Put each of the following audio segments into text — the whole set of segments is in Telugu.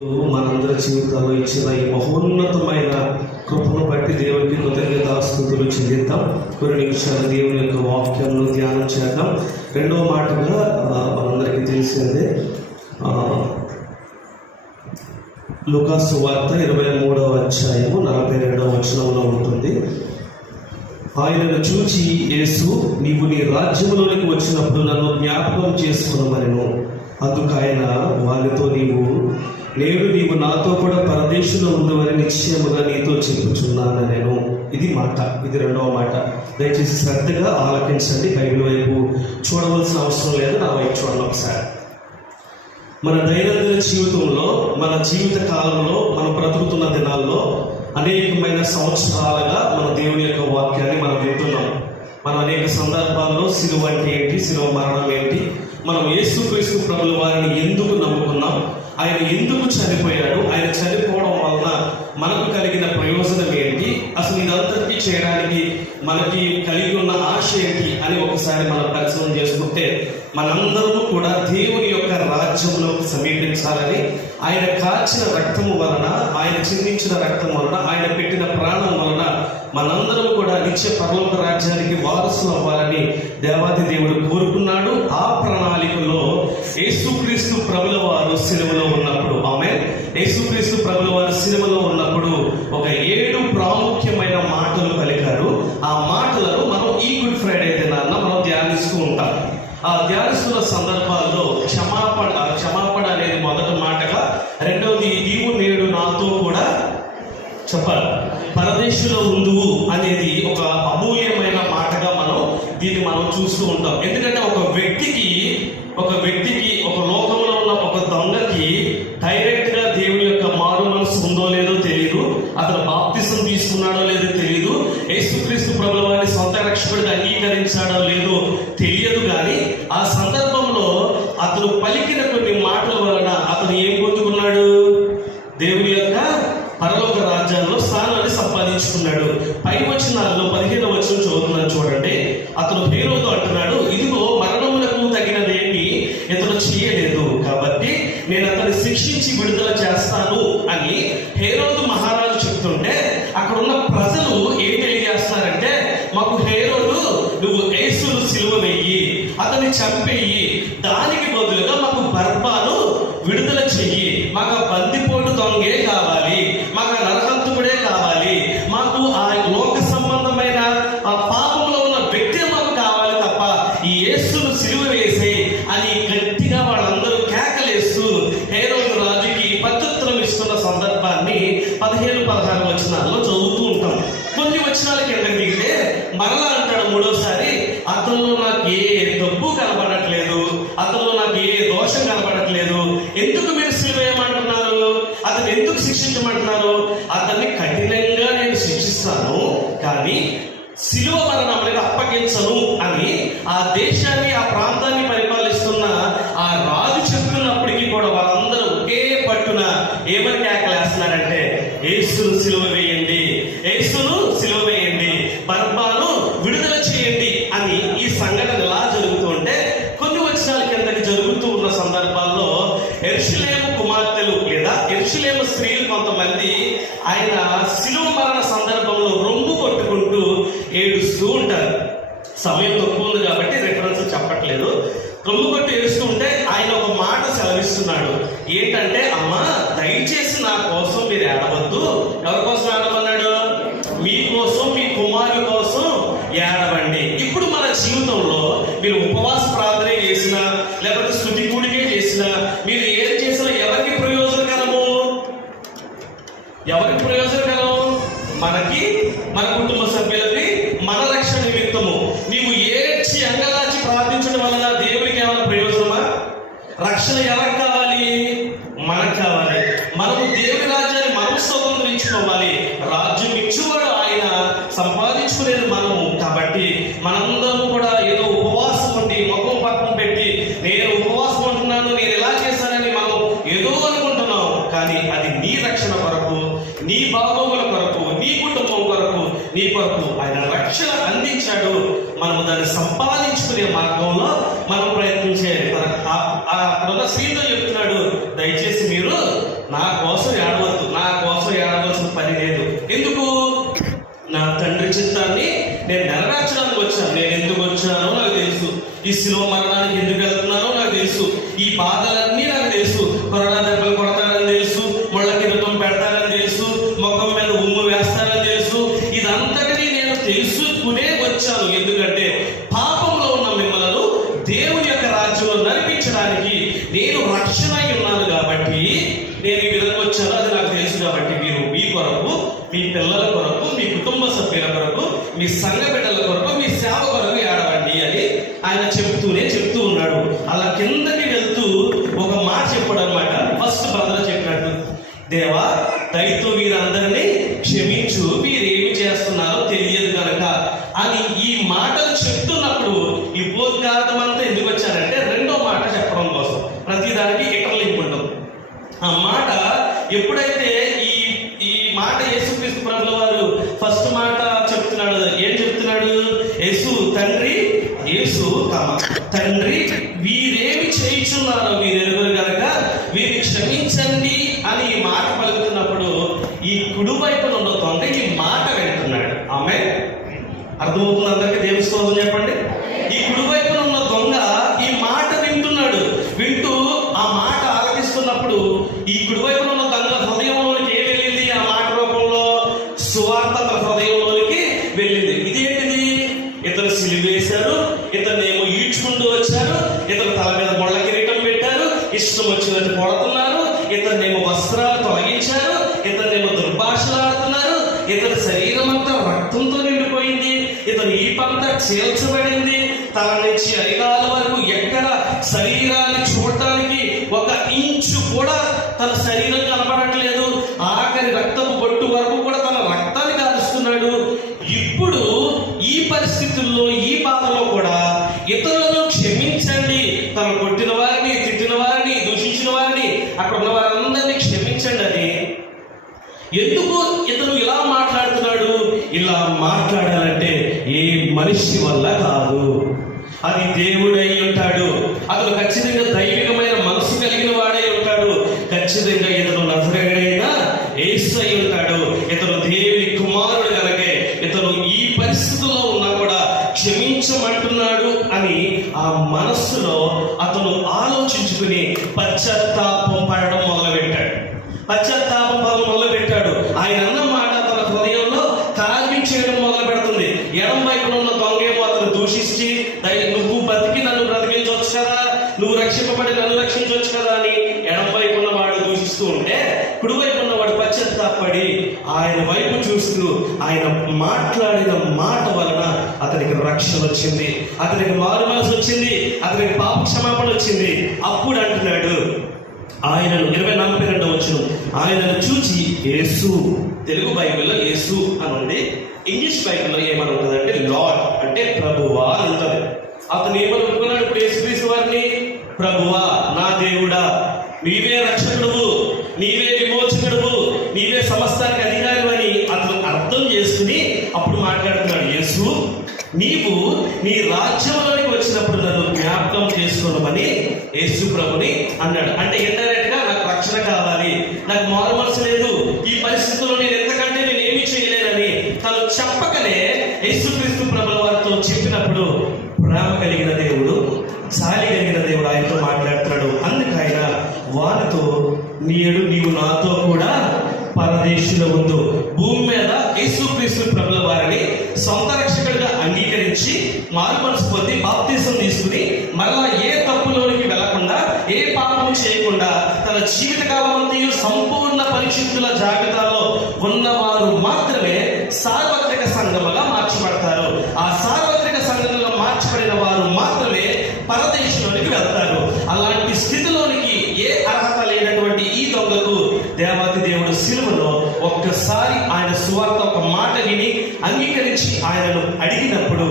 మనందరి జీవితాల్లో ఇచ్చిన ఈ మహోన్నతమైన కృపను బట్టి దేవునికి కృతజ్ఞతాస్తుతులు చెల్లిద్దాం. కొన్ని నిమిషాలు దేవుని యొక్క వాక్యాలను ధ్యానం చేద్దాం. రెండవ మాటగా మనందరికీ తెలిసిందే లూకాసు వార్త 23వ అధ్యాయము 42వ వచనంలో ఉంటుంది. ఆయనను చూచి యేసు, నీవు నీ రాజ్యంలోనికి వచ్చినప్పుడు నన్ను జ్ఞాపకం చేసుకున్నామనెను. అందుకు ఆయన వారితో, నీవు నాతో కూడా పరదేశంలో ఉందని నిశ్చయముగా నీతో చెప్పుచున్నాను నేను. ఇది రెండవ మాట. దయచేసి శ్రద్ధగా ఆలకించండి. బైబిల్ వైపు చూడవలసిన అవసరం లేదు, నా వైపు చూడండి ఒకసారి. మన దైనందిన జీవితంలో, మన జీవిత కాలంలో, మనం బ్రతుకుతున్న దినాల్లో అనేకమైన సంవత్సరాలుగా మన దేవుని యొక్క వాక్యాన్ని మనం వింటున్నాం. మనం అనేక సందర్భాల్లో సిలువ అంటే ఏంటి, సిలువ మరణం ఏంటి, మనం యేసుక్రీస్తు ప్రభుల వారిని ఎందుకు నమ్ముకున్నాం, ఆయన ఎందుకు చనిపోయాడు, ఆయన చనిపోవడం వలన మనకు కలిగిన ప్రయోజనం ఏంటి, అసలు ఇదంతటికీ చేయడానికి మనకి కలిగి ఉన్న ఆశ ఏంటి అని ఒకసారి మనం పరిశీలన చేసుకుంటే, మనందరము కూడా దేవుని యొక్క రాజ్యంలోకి సమీపించాలని, ఆయన కాచిన రక్తము వలన, ఆయన చిందించిన రక్తం వలన, ఆయన పెట్టిన ప్రాణం వలన మనందరం కూడా నిత్య పరలోక రాజ్యానికి వారసులు అవ్వాలని దేవాది దేవుడు కోరుకున్నాడు. ఆ ప్రణాళికలో యేసుక్రీస్తు ప్రభుల వారు సిలువలో ఉన్నప్పుడు, యేసుక్రీస్తు ప్రభుల వారు సిలువలో ఉన్నప్పుడు ఒక 7 ప్రాముఖ్యమైన మాటలు పలికారు. ఆ మాటలను మనం ఈ గుడ్ ఫ్రైడే దినాన మనం ధ్యానిస్తూ ఉంటాం. ఆ ధ్యానిస్తున్న సందర్భాల్లో క్షమాపణ అనేది మొదటి మాటగా, రెండవది నీవు నేడు నాతో కూడా చెప్పాలి, పరదేశంలో ఉందువు అనేది ఒక అమూల్యమైన మాటగా దీన్ని మనం చూస్తూ ఉంటాం. ఎందుకంటే ఒక వ్యక్తికి ఒక లోకంలో ఉన్న ఒక దొంగకి డైరెక్ట్ గా దేవుని యొక్క మారు మనసు ఉందో లేదో తెలియదు, అతను బాప్తిసం తీసుకున్నాడో లేదో తెలియదు, యేసుక్రీస్తు ప్రభుల వారిని సొంత రక్షకుడిగా అంగీకరించాడో లేదో తెలియదు. కానీ ఆ సందర్భంలో అతను పలికిన కొన్ని మాటల వలన అతను ఏం పొందుకున్నాడు? దేవుని యొక్క పరలోక రాజ్యాల్లో స్థానాన్ని సంపాదించుకున్నాడు. పై వచనాల్లో 15వ వచనం చదువుతున్నాను చూడండి. అతను హేరోదు అంటున్నాడు, ఇదిగో మరణములకు తగినదేమి ఇతను చేయలేదు, కాబట్టి నేను అతన్ని శిక్షించి విడుదల చేస్తాను అని హేరోదు మహారాజు చెప్తుంటే, అక్కడ ఉన్న ప్రజలు ఏం తెలియజేస్తారంటే, మాకు హేరోదు నువ్వు యేసును సిలువ వెయ్యి, అతన్ని చంపేయి, దానికి బదులుగా మాకు బర్బాను విడుదల చెయ్యి, మాకు ఆ బందిపోటు దొంగే కావాలి, మాకు ఆ నరహంతకుడే కావాలి, మాకు ఆ లోక సంబంధమైన ఆ పాపంలో ఉన్న వ్యక్తి మాకు కావాలి తప్ప ఈ యేసును సిలువ వేసే అని గట్టిగా వాళ్ళందరూ కేకలేస్తూ హేరోదు రాజుకి ప్రత్యుత్తరం ఇస్తున్న సందర్భాన్ని 15-16 వచనాల్లో చదువుతూ ఉంటాం. కొన్ని వచనాల కిందకి దిగితే మరలా అంటాడు మూడోసారి, అతనిలో నాకు ఏ తప్పు కనబడట్లేదు, అతనిలో నాకు ఏ దోషం కనబడట్లేదు, ఎందుకు మీరు సిలువ వేయమంటున్నారు, అతను ఎందుకు శిక్షించమంటున్నారు? అతన్ని కఠినంగా నేను శిక్షిస్తాను, కానీ సిలువ మరణం అనేది అప్పగించను అని ఆ దేశాన్ని, ఆ ప్రాంతాన్ని పరిపాలిస్తున్న ఆ రాజు చెప్తున్నప్పటికీ కూడా వాళ్ళందరూ ఒకే పట్టున ఏమని కేకలేస్తున్నారంటే, యేసును సిలువ వేయండి, యేసును సిలువ వేయండి, బర్బాను విడుదల చేయండి అని. ఈ సంఘటన ఎలా జరుగుతుంటే, కొన్ని వచనాల కిందకి జరుగుతూ ఉన్న సందర్భాల్లో యెరూషలేము కుమార్తెలు లేదా యెరూషలేము స్త్రీలు కొంతమంది ఆయన సిలువ మరణ సందర్భంలో రొమ్ము కొట్టుకుంటూ ఏడుస్తూ ఉంటారు. సమయం తక్కువ ఉంది కాబట్టి రిఫరెన్స్ చెప్పట్లేదు. రొమ్ము కొట్టి ఏడుస్తూ ఉంటే ఆయన ఒక మాట సెలవిస్తున్నాడు. ఏంటంటే, అమ్మా దయచేసి నా కోసం మీరు ఏడవద్దు. ఎవరి కోసం ఏడవన్నాడు? మీకోసం, మీ కుమారుల కోసం ఏడవండి. ఇప్పుడు మన జీవితంలో మీరు ఉపవాస ప్రార్థన చేసినా, లేకపోతే స్తుతి కూడికే చేసినా, మీరు ఏం చేసినా ఎవరికి ప్రయోజనకరము? ఎవరికి ప్రయోజనకరం? మనకి, మన కుటుంబ సభ్యులకి, మన రక్షణ నిమిత్తము. నీవు ఏడ్చి అంగలాచి ప్రార్థించడం వలన దేవుడికి ఏమైనా ప్రయోజనమా? రక్షణ ఎవరికి కావాలి? మనకు కావాలి. మనము దేవుని రాజ్యాన్ని మనము స్వతంత్రించుకోవాలి. రాజ్యం ఇచ్చేవాడు ఆయన, సంపాదించుకునేది మనము. కాబట్టి మనందరం కూడా ఏదో ఉపవాసం ఉండి ముఖం పక్కన పెట్టి నేను ఉపవాసం ఉంటున్నాను, నేను ఎలా చేశానని మనం ఏదో అనుకుంటున్నాం. కానీ అది నీ రక్షణ కొరకు, నీ బాగోగుల కొరకు, నీ కుటుంబం కొరకు, నీ కొరకు ఆయన రక్షణ అందించాడు. మనము దాన్ని సంపాదించుకునే మార్గంలో మనం ప్రయత్నించే. ఆ స్త్రీతో చెప్తున్నాడు, దయచేసి మీరు నా చిత్తాన్ని నేను నెరవేర్చడానికి వచ్చాను. నేను ఎందుకు వచ్చానో నాకు తెలుసు. ఈ శిలువ మరణానికి ఎందుకు వెళ్తున్నానో నాకు తెలుసు. ఈ బాధలన్నీ నాకు తెలుసు. కొరడా దెబ్బలు కొడతానని తెలుసు, ముళ్ళ కిరీటం పెడతానని తెలుసు, ముఖం మీద ఉమ్ము వేస్తానని తెలుసు. ఇదంతటినీ నేను తెలుసుకునే వచ్చాను. ఎందుకంటే పాపంలో ఉన్న మిమ్మల్ని దేవుని యొక్క రాజ్యంలో నడిపించడానికి నేను రక్షణ అయి ఉన్నాను కాబట్టి నేను ఈ విధంగా వచ్చాను. అది నాకు తెలుసు. కాబట్టి మీరు మీ కొరకు, మీ పిల్లల కొరకు, మీ కుటుంబ సభ్యుల కొరకు, మీ సంఘ బిడ్డల కొరకు, మీ సేవ కొరకు ఏడవండి అని ఆయన చెప్తూ ఉన్నాడు. అలా కిందకి వెళ్తూ ఒక మాట చెప్పాడు అనమాట. ఫస్ట్ బ్రదర్ చెప్పినట్టు, దేవా దయతో వీరందరినీ క్షమించు, వీరేమి చేస్తున్నారో తెలియదు కనుక అని ఈ మాటలు చెప్తున్నప్పుడు ఈ ఉపోద్ఘాతం అంతా ఎందుకు వచ్చారంటే రెండో మాట చెప్పడం కోసం. ప్రతిదానికి ఇంటర్లింక్ ఉంటుంది. ఆ మాట ఎప్పుడైతే ఈ మాట యేసుక్రీస్తు ప్రభుల వారు ఫస్ట్ మాట చెప్తున్నాడు. ఏం చెప్తున్నాడు? తండ్రి వీరేమి చేయుచున్నారో మీరు ఎరుగురు కనుక వీరిని క్షమించండి అని ఈ మాట పలుకుతున్నప్పుడు ఈ కుడి వైపున ఉన్న దొంగ ఈ మాట వింటున్నాడు. ఆమె అర్థమవుతుంది అందరికీ? దేవుని స్తోత్రం చెప్పండి. ఈ కుడి వైపున ఉన్న దొంగ ఈ మాట వింటున్నాడు. వింటూ ఆ మాట ఆలకిస్తున్నప్పుడు ఈ కుడి వైపున ఉన్న దొంగ హృదయంలోనికి ఏం వెళ్ళింది? ఆ మాట రూపంలో సువార్త హృదయంలోనికి వెళ్ళింది. ఇదేంటిది? ఇతను సిలువేశారు, ఇతన్నేమో ఈడ్చుకుంటూ వచ్చారు, ఇతను తల మీద ముళ్ళ కిరీటం పెట్టారు, ఇష్టం వచ్చినట్టు కొడుతున్నారు, ఇతన్నేమో వస్త్రాలు తొలగించారు, ఇతన్నేమో దుర్భాషలాడుతున్నారు, ఇతని శరీరం అంతా రక్తంతో నిండిపోయింది, ఇతని ఈపంతా చేల్చబడింది, తల నుంచి ఐదాల వరకు ఎక్కడ శరీరాన్ని చూడటానికి ఒక ఇంచు కూడా తన శరీరం కనపడట్లేదు. ఆఖరి రక్తపు బొట్టు వరకు కూడా తన రక్తాన్ని కారుస్తున్నాడు. ఇప్పుడు ఈ పరిస్థితుల్లో, ఈ బాధలో కూడా ఇతరులను క్షమించండి, తను కొట్టిన వారిని, తిట్టిన వారిని, దూషించిన వారిని, అక్కడ ఉన్న వారందరినీ క్షమించండి అని ఎందుకు ఇతను ఇలా మాట్లాడుతున్నాడు? ఇలా మాట్లాడాలంటే ఏ మనిషి వల్ల కాదు, అది దేవుడై ఉంటాడు. అతను ఖచ్చితంగా దైవికమైన మనసు కలిగిన వాడై ఉంటాడు. ఖచ్చితంగా ఇతను నజరేయుడైన యేసు అయి ఉంటాడు. ఇతను దేవుని కుమారుడు కనుకే ఇతను ఈ పరిస్థితుల్లో ఉన్నా కూడా క్షమించమంటున్నాడు అని ఆ మనస్సులో అతను ఆలోచించుకుని పశ్చాత్తాపం పడడం మొదలుపెట్టాడు. ఆయన అన్న మాట తన హృదయంలో కార్యం చేయడం మొదలు పెడుతుంది. ఎడం వైపున ఉన్న దొంగేమో అతను దూషించి, నువ్వు బతికి నన్ను బ్రతికించవచ్చు కదా, నువ్వు రక్షింపబడి నన్ను రక్షించవచ్చు కదా అని ఎడం వైపు ఉన్నవాడు దూషిస్తూ ఉంటే, కుడి వైపు ఉన్నవాడు పశ్చాత్తాపడి ఆయన వైపు చూస్తూ ఆయన మాట్లాడిన మాట వలన అతనికి రక్షణ వచ్చింది, అతనికి మారు మనసు వచ్చింది, అతనికి పాప క్షమాపణ వచ్చింది. అప్పుడు అంటున్నాడు ఆయనను 24వ వచనం, ఆయనను చూచి యేసు, తెలుగు బైబిల్లో యేసు అని ఉంది, ఇంగ్లీష్ బైబిల్లో ఏమని ఉంటుందంటే లార్డ్, అంటే ప్రభువా అని ఉంటుంది. అతను ఏమనుకున్నాడు ఇప్పుడు యేసుక్రీస్తు వారిని? ప్రభువా, నా దేవుడా, నీవే రక్షకుడువు, నీవే విమోచకుడువు, నీవే సమస్తానికి అధికారి అని అతను అర్థం చేసుకుని అప్పుడు మాట్లాడుతున్నాడు. యేసు, నీవు నీ రాజ్యంలోనికి వచ్చినప్పుడు నన్ను జ్ఞాపకం చేసుకోవమని యేసు ప్రభుని అన్నాడు. అంటే ఇండైరెక్ట్ గా నాకు రక్షణ కావాలి, నాకు మారు మనసు లేదు, ఈ పరిస్థితుల్లో నేను ఎంతకంటే నేను ఏమీ చేయలేనని తను చెప్పకనే యేసుక్రీస్తు ప్రభుల వారితో చెప్పినప్పుడు ప్రేమ కలిగిన దేవుడు, జాలి కలిగిన దేవుడు ఆయనతో మాట్లాడుతున్నాడు. అందుకైనా వారితో నీవు నాతో కూడా పరదేశంలో ఉందో భూమి మీద యేసుక్రీస్తు ప్రభుల వారిని సొంత రక్షకుడిగా అంగీకరించి మారు మనసు పొంది బాప్తిసం తీసుకుని మరలా ఏ తప్పులోనికి వెళ్లకుండా, ఏ పాపం చేయకుండా తన జీవిత కాలమంతయు సంపూర్ణ పరిశుద్ధుల జాబితాలో ఉన్నవారు మాత్రమే సార్వత్రిక సంఘముగా మార్చబడతారు. ఆ సార్వత్రిక సంఘంలో మార్చబడిన వారు మాత్రమే పరదేశంలోనికి వెళ్తారు. అలాంటి స్థితిలోనికి ఏ అర్హత లేనటువంటి ఈ దొంగకు దేవాతి దేవుడు సిలువలో ఒక్కసారి ఆయన సువార్త ఒక మాట విని అంగీకరించి ఆయనను అడిగినప్పుడు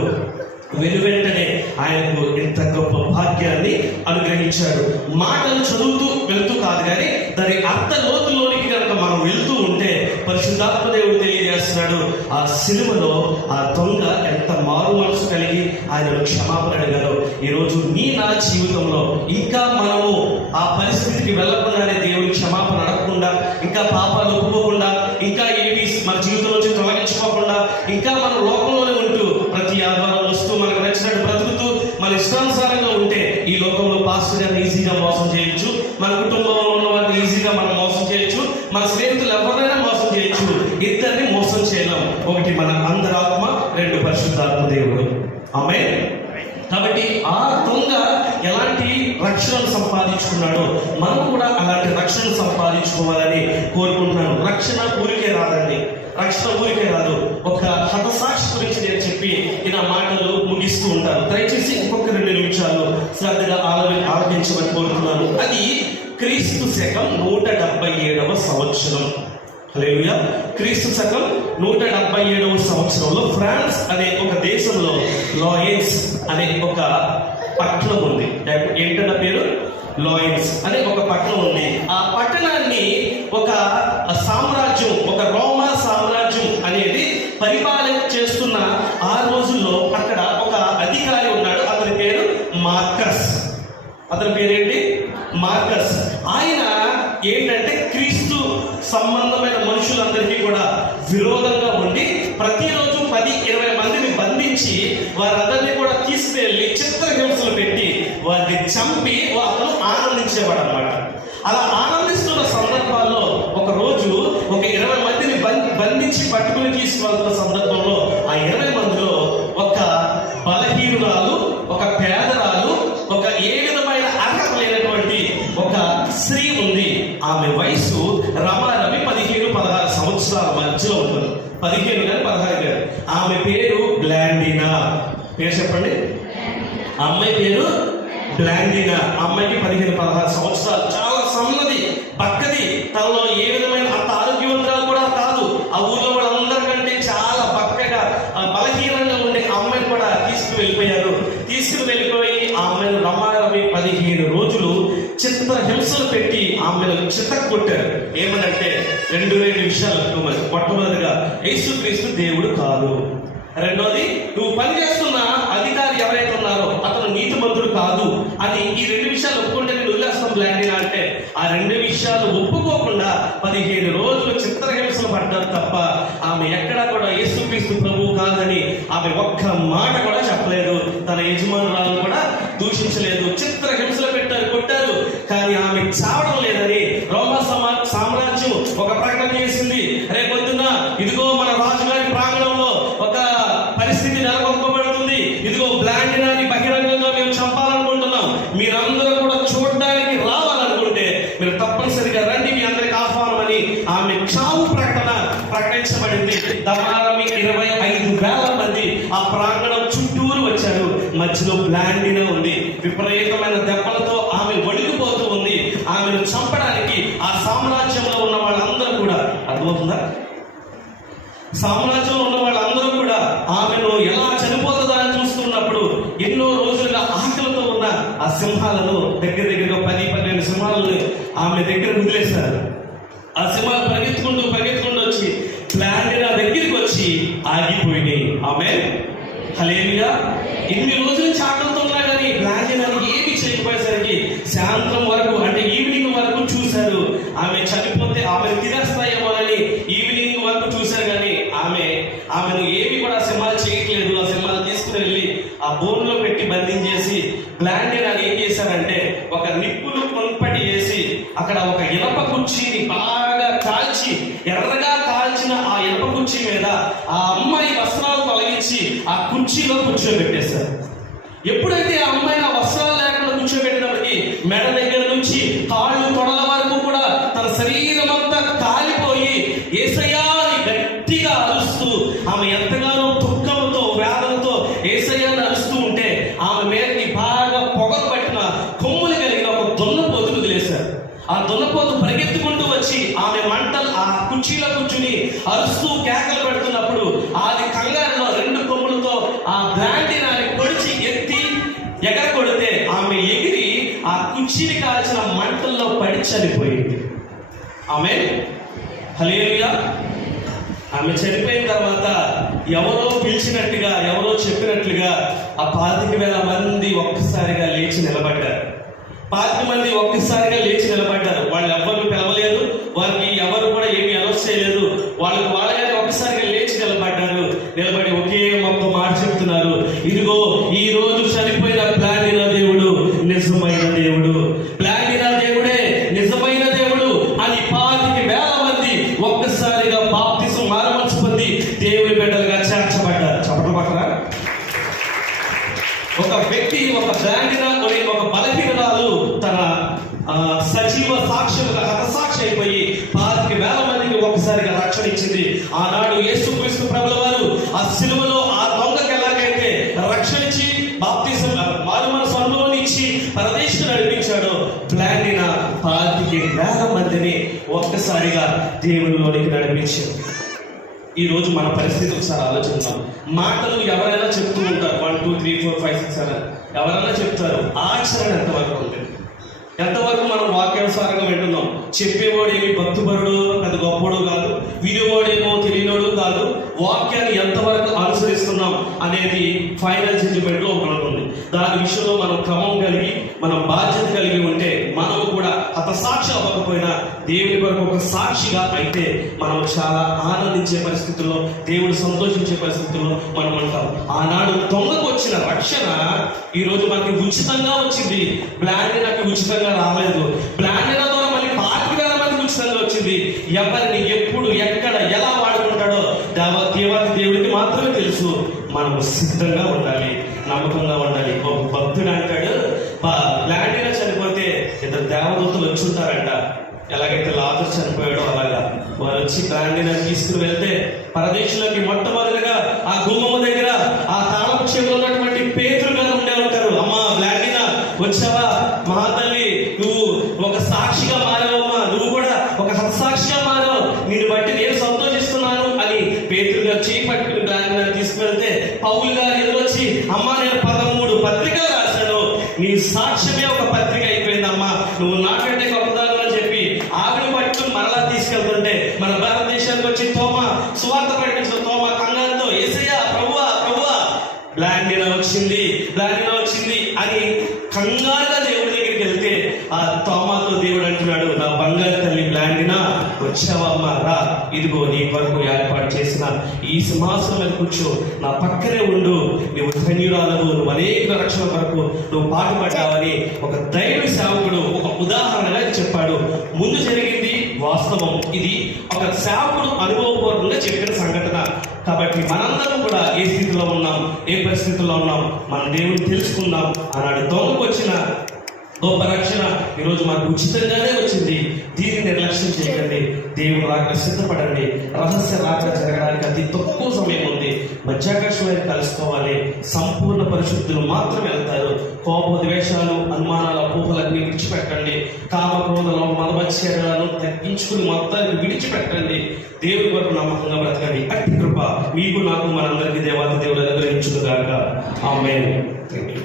వెనువెంటనే ఆయనకు ఇంత గొప్ప భాగ్యాన్ని అనుగ్రహించాడు. మాటలు చదువుతూ వెళ్తూ కాదు, కానీ దాని అర్థ లోతులోనికి కనుక మనం వెళ్తూ ఉంటే పరిశుద్ధాత్మ దేవుడు తెలియజేస్తున్నాడు. ఆ సిలువలో ఆ దొంగ ఎంత మారు మనసు కలిగి ఆయనను క్షమాపణ అడిగారు. ఈరోజు నా జీవితంలో ఇంకా మనము ఆ పరిస్థితికి వెళ్ళకుండానే దేవుని క్షమాపణ అడగకుండా ఒప్పుకోకుండా, ఇంకా పాపాలు ఒప్పుకోకుండా, ఇంకా ఏవి మన జీవితం నుంచి తొలగించుకోకుండా, ఇంకా మన లోకంలోనే ఉంటూ ప్రతి ఆధారం వస్తూ మనకు నచ్చినట్టు బ్రతుకుతూ మన ఇష్టానుసారంగా ఉంటే ఈ లోకంలో పాస్టర్ గారిని ఈజీగా మోసం చేయొచ్చు, మన కుటుంబంలో ఉన్న వారిని ఈజీగా మనం మోసం చేయొచ్చు, మన స్నేహితులు ఎవరినైనా మోసం చేయొచ్చు. ఇద్దరిని మోసం చేయలేం. ఒకటి మన అంతరాత్మ, రెండు పరిశుద్ధాత్మ దేవుడు. ఆమేన్. కాబట్టి ఆ దొంగ ఎలాంటి రక్షణను సంపాదించుకున్నాడో మనం కూడా అలాంటి రక్షణ సంపాదించుకోవాలని కోరుకుంటున్నాను. రక్షణ ఊరికే రాదండి, రక్షణ ఊరికే రాదు. ఒక హతసాక్షి గురించి నేను చెప్పి నా మాటలు ముగిస్తూ ఉంటాను. దయచేసి ఇంకొక 2 నిమిషాలు శ్రద్ధగా ఆలోచించమని కోరుతున్నాను. అది క్రీస్తు శకం 177వ సంవత్సరం. హల్లెలూయా. క్రీస్తు శకం 177వ సంవత్సరంలో ఫ్రాన్స్ అనే ఒక దేశంలో లాయెన్స్ అనే ఒక పట్టణం ఉంది. ఏంటన్న పేరు? లాయెన్స్ అనే ఒక పట్టణం ఉంది. ఆ పట్టణాన్ని ఒక సామ్రాజ్యం, ఒక రోమా సామ్రాజ్యం అనేది పరిపాలన చేస్తున్న ఆ రోజుల్లో అక్కడ ఒక అధికారి ఉన్నాడు. అతని పేరు మార్కస్. అతని పేరేంటి? మార్కస్. ఆయన ఏంటంటే క్రీస్తు సంబంధమైన మనుషులందరికీ కూడా విరోధంగా ఉండి ప్రతిరోజు 10-20 మందిని బంధించి వారందరినీ కూడా తీసుకెళ్లి చిత్రహింసలు పెట్టి వారిని చంపి వాళ్ళు ఆనందించేవాడు అన్నమాట. అలా ఆనందిస్తున్న సందర్భాల్లో ఒక రోజు ఒక 20 మందిని బంధించి పట్టుకుని తీసుకువెళ్తున్న సందర్భంలో ఆ 20 మందిలో ఒక బలహీనురాలు, ఒక పేదరాలు, ఒక ఏ విధమైన అర్హత లేనటువంటి ఒక స్త్రీ ఉంది. ఆమె వయసు రమారమి 15-16 సంవత్సరాల మధ్యలో ఉంటుంది. 15 కానీ 16 కానీ. ఆమె పేరు బ్లాండినా. పేరు చెప్పండి. అమ్మాయి పేరు బ్లాండినా. అమ్మాయికి 15-16 సంవత్సరాలు. చాలా సన్నది, బక్కది, తనలో ఏ విధమైన అంత ఆరోగ్యవంతురాలు కూడా కాదు. ఆ ఊర్లో కూడా అందరికంటే చాలా బక్కగా బలహీనంగా ఉండే అమ్మాయిని కూడా తీసుకువెళ్ళిపోయారు. తీసుకువెళ్ళిపోయి ఆ అమ్మాయిని రమారమి 15 రోజులు చిత్రహింసలు పెట్టి ఆమెను చితక్కొట్టారు. ఏమనంటే 2 విషయాలు. మొట్టమొదటిగా యేసుక్రీస్తు దేవుడు కాదు. రెండోది, నువ్వు పనిచేస్తున్న అధికారి ఎవరైతే ఉన్నారో అతను నీతిమంతుడు కాదు అని ఈ 2 విషయాలు ఒప్పుకుంటే నేను వదిలేస్తాం బ్లాండినా అంటే. ఆ 2 విషయాలు ఒప్పుకోకుండా 15 రోజులు చిత్రహింసలు పడ్డారు తప్ప ఆమె ఎక్కడా కూడా యేసుక్రీస్తు ప్రభువు కాదని ఆమె ఒక్క మాట కూడా చెప్పలేదు. తన యజమానురాలను కూడా దూషించలేదు. చిత్రహింసలు పెట్టారు, కొట్టారు. కానీ ఆమె చావడం లేదని రోమా సామ్రాజ్యం ఒక ప్రకటన చేసింది. రేపొద్దున ఇదిగో మన రాజుగారి ప్రాంగణంలో ఒక పరిస్థితి నెలకొల్పబడుతుంది. ఇదిగో బ్లాండినాని బహిరంగంగా మేము చంపాలనుకుంటున్నాం. మీరందరూ కూడా చూడడానికి రావాలనుకుంటే మీరు తప్పనిసరిగా రండి, మీ అందరికి ఆహ్వానం అని ఆమె చావు ప్రకటన ప్రకటించబడింది. దమారమి 25,000 మంది ఆ ప్రాంగణం చుట్టూరు వచ్చారు. మధ్యలో బ్లాండినా ఉంది. విపరీతమైన దెబ్బలతో ఆమె వణికిపోతూ ఉంది. ఆమెను చంపడానికి ఆ సామ్రాజ్యంలో ఉన్న వాళ్ళందరూ కూడా, అర్థమవుతుందా? సామ్రాజ్యంలో ఉన్న వాళ్ళందరూ కూడా ఆమెను ఎలా చనిపోతుందా అని చూస్తున్నప్పుడు ఎన్నో రోజులుగా ఆకలితో ఉన్న ఆ సింహాలను దగ్గరగా 10-12 సింహాలను ఆమె దగ్గర వదిలేశారు. ఆ సింహాలు పరిగెత్తుకుంటూ వచ్చి బ్లాండినా దగ్గరికి వచ్చి ఆగిపోయినాయి. ఆమేన్. హల్లెలూయా. ఇన్ని రోజులు ఆకలితో ఉన్నా కానీ బ్లాండినా ఏమి చేయకపోయేసరికి సాయంత్రం వరకు అంటే ఈవినింగ్ వరకు చూశారు. ఆమె చనిపోతే ఆమెను తినేస్తాయేమో అని ఈవినింగ్ వరకు చూశారు. కానీ ఆమెను ఏమి కూడా సింహాలు చేయట్లేదు. ఆ సింహాలు తీసుకుని వెళ్ళి ఆ బోన్లో పెట్టి బంధించేసి బ్లాండినా ఏం చేశారంటే ఒక నిప్పులు కొనుపటి వేసి అక్కడ ఒక ఇనప కుర్చీని బాగా కాల్చి, ఎర్రగా కాల్చిన ఆ ఇనప కుర్చీ మీద ఆ అమ్మాయి వస్త్రాలు తొలగించి ఆ కుర్చీలో కూర్చోబెట్టేశారు. ఎప్పుడైతే ఆ అమ్మాయి ఆ వస్త్రాలు లేకుండా కూర్చోబెట్టినప్పటికీ మెడ దగ్గర నుంచి కాళ్ళు తొడల వరకు కూడా తన శరీరం అంతా కాలిపోయి యేసయ్యా అని గట్టిగా అరుస్తూ ఆమె ఎంతగానో దుఃఖంతో వేదనతో యేసయ్యాని అరుస్తూ ఉంటే ఆమె మీదకి బాగా పొగలు పట్టిన కొమ్ములు కలిగిన ఒక దున్నపోతు వదిలేశారు. ఆ దున్నపోతు పరిగెత్తుకుంటూ వచ్చి ఆమె మంటలు ఆ కుర్చీలో కూర్చుని అరుస్తూ కేకలు పెడుతున్నప్పుడు అది కంగారులో 2 కొమ్ములతో ఆ బ్లాండినాని పొడిచి ఎత్తి ఎగరకొడితే ఆమె ఎగిరి ఆ కుర్చీని కాల్చిన మంటల్లో పడి చనిపోయింది. ఆమేన్. హల్లెలూయా. ఆమె చనిపోయిన తర్వాత ఎవరో పిలిచినట్టుగా, ఎవరో చెప్పినట్లుగా ఆ 25,000 మంది ఒక్కసారిగా లేచి నిలబడ్డారు. 25 మంది ఒక్కసారిగా లేచి నిలబడ్డారు. వాళ్ళు ఎవరిని పిలవలేదు, వారికి ఎవరు కూడా ఏమీ అనౌన్స్ చేయలేదు. వాళ్ళగానే ఒకసారిగా లేచి నిలబడి ఒకే మొక్క మాట చెప్తున్నారు, ఇదిగో ఈ రోజు చనిపోయిన ప్లానిన దేవుడు నిజమైన దేవుడు, ప్లానిన దేవుడే నిజమైన దేవుడు అని 25,000 మంది ఒక్కసారిగా బాప్తిసం మారుమనసు పొంది దేవుని బిడ్డలుగా చేర్చబడ్డారు. చప్పట్లు పట్టరా? ఒక వ్యక్తి, ఒక ప్లానిన ఒక బలహీనరాలు తన సజీవ సాక్ష్యముగా హతసాక్షి అయిపోయి 25,000 మందికి ఒక్కసారిగా రక్షణ ఇచ్చింది. ఆనాడు యేసుక్రీస్తు ప్రభుల వారు ఆ సిలువలో ఆ దొంగకి ఎలాగైతే రక్షణ ఇచ్చి బాప్తిసం మారుమనసు అనుభవం ఇచ్చి పరదేశం నడిపించాడో, ప్లానిన 25,000 మందిని ఒక్కసారిగా దేవునిలోనికి నడిపించాడు. ఈ రోజు మన పరిస్థితి ఒకసారి ఆలోచిద్దాం. మాటలు ఎవరైనా చెప్తూ ఉంటారు, 1 2 3 4 5 6 7 ఎవరైనా చెప్తారు. ఆచరణ ఎంతవరకు ఉంది? ఎంతవరకు మనం వాక్యానుసారంగా వింటున్నాం? చెప్పేవాడేమి భక్తిపరుడు పెద్ద గొప్పడు కాదు, వినేవాడేమో తెలియనోడు కాదు. వాక్యాన్ని ఎంతవరకు అనుసరిస్తున్నాం అనేది ఫైనల్ జడ్జిమెంట్ లో ఉంటుంది. దాని విషయంలో మనం క్రమం కలిగి, మనం బాధ్యత కలిగి ఉంటే, మనం కూడా హతసాక్షి అవ్వకపోయినా దేవుని కొరకు ఒక సాక్షిగా అయితే మనం చాలా ఆనందించే పరిస్థితుల్లో, దేవుడు సంతోషించే పరిస్థితుల్లో మనం ఉంటాం. ఆనాడు దొంగకు వచ్చిన రక్షణ ఈ రోజు మనకి ఉచితంగా వచ్చింది. ప్లానినకి ఉచితంగా రాలేదు. ప్లానిన ద్వారా మళ్ళీ 25,000 మందికి ఉచితంగా వచ్చింది. ఎవరిని ఎప్పుడు ఎక్కడ ఎలా వాడుకుంటాడో దేవాది దేవుడికి మాత్రమే తెలుసు. మనం సిద్ధంగా ఉండాలి, నమ్మకంగా ఉండాలి. ఒక భక్తుడు అంటాడు, ప్లానిన చనిపోతే 2 దేవదూతలు వచ్చి ఉంటారంట. ఎలాగైతే లాజరు చనిపోయాడో అలాగా వారు వచ్చి ప్లానిన తీసుకుని వెళ్తే పరదేశంలోకి మొట్టమొదటిగా ఆ గుమ్మము దగ్గర ఆ తాళపు చెవిలో ఉన్నటువంటి పేతురు గారు ఉండే ఉంటారు. అమ్మా ప్లానిన వచ్చావా మహాతల్లి, నువ్వు ఒక సాక్షిగా మారావమ్మా, నువ్వు కూడా ఒక హతసాక్షిగా మారావు, నేను బట్టి నేను సంతోషిస్తున్నాను అని పేతురు గారు చేయి పట్టుకుని ప్లానిన తీసుకువెళ్తే పౌలు గారు ఎదురొచ్చి, అమ్మా నేను 13 పత్రికలు రాశాను, నీ సాక్ష్యమే ఒక పత్రిక అయిపోయిందమ్మా, నువ్వు నాకంటే గొప్పదాను అని చెప్పి ఆవిడ పట్టుకుని మరలా తీసుకెళ్తుంటే మన భారతదేశానికి వచ్చి తోమా సువార్త ప్రకటించిన తోమా కంగారుతో, యేసయ్యా ప్రభువా ప్లానిన వచ్చింది అని కంగారుగా దేవుడి దగ్గరికి వెళ్తే ఆ తోమాతో దేవుడు అంటున్నాడు, నా బంగారు తల్లి ప్లానిన వచ్చావమ్మా, రా, ఇదిగో నీ కొరకు ఏర్పాటు చేసిన ఈ సింహాసనం మీద కూర్చో, నా పక్కనే ఉండు, నువ్వు ధన్యురాలవు, నువ్వు అనేక రక్షణ కొరకు నువ్వు పాటుపడ్డావని ఒక దైవ సేవకుడు ఒక ఉదాహరణగా చెప్పాడు. ముందు జరిగింది వాస్తవం. ఇది ఒక సేవకుడు అనుభవపూర్వకంగా చెప్పిన సంఘటన. కాబట్టి మనందరం కూడా ఏ స్థితిలో ఉన్నాం, ఏ పరిస్థితుల్లో ఉన్నాం, మన దేవుని తెలుసుకుందాం. ఆనాడు దొంగకు వచ్చిన గొప్ప రక్షణ ఈరోజు మనకు ఉచితంగానే వచ్చింది. దీన్ని నిర్లక్ష్యం చేయకండి. దేవుడు రాక సిద్ధపడండి. రహస్య రాక జరగడానికి అతి తక్కువ సమయం ఉంది. మధ్యాకాశమైన కలుసుకోవాలి. సంపూర్ణ పరిశుద్ధులు మాత్రమే వెళ్తారు. కోప ద్వేషాలు, అనుమానాల అపోహలన్నీ విడిచిపెట్టండి. కామక్రోధలు, మలమత్సరాలను తగ్గించుకుని మొత్తాన్ని విడిచిపెట్టండి. దేవుడి కొరకు నమ్మకంగా బ్రతకండి. అట్టి కృప మీకు నాకు మనందరికీ దేవాది దేవుడు అనుగ్రహించుగాక. ఆమేన్. థాంక్యూ.